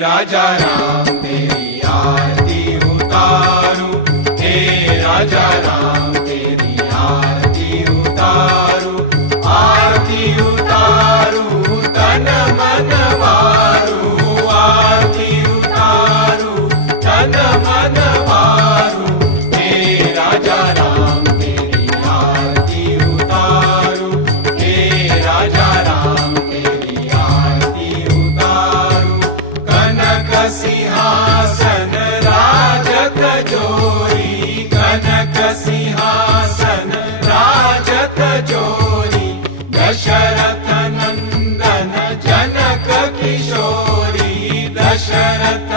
राजा राम तेरी आरती उतारू, हे राजा राम तेरी आरती उतारू, आरती उतारू तन मन वारू, आरती उतारू तन मन वारू, हे राजा राम तेरी आरती उतारू, हे राजा राम तेरी आरती उतारू, कनक सिंहासन राजत जोरी, कनक सिंहासन राजत जोरी, दशरथ नंदन जनक किशोरी, दशरथ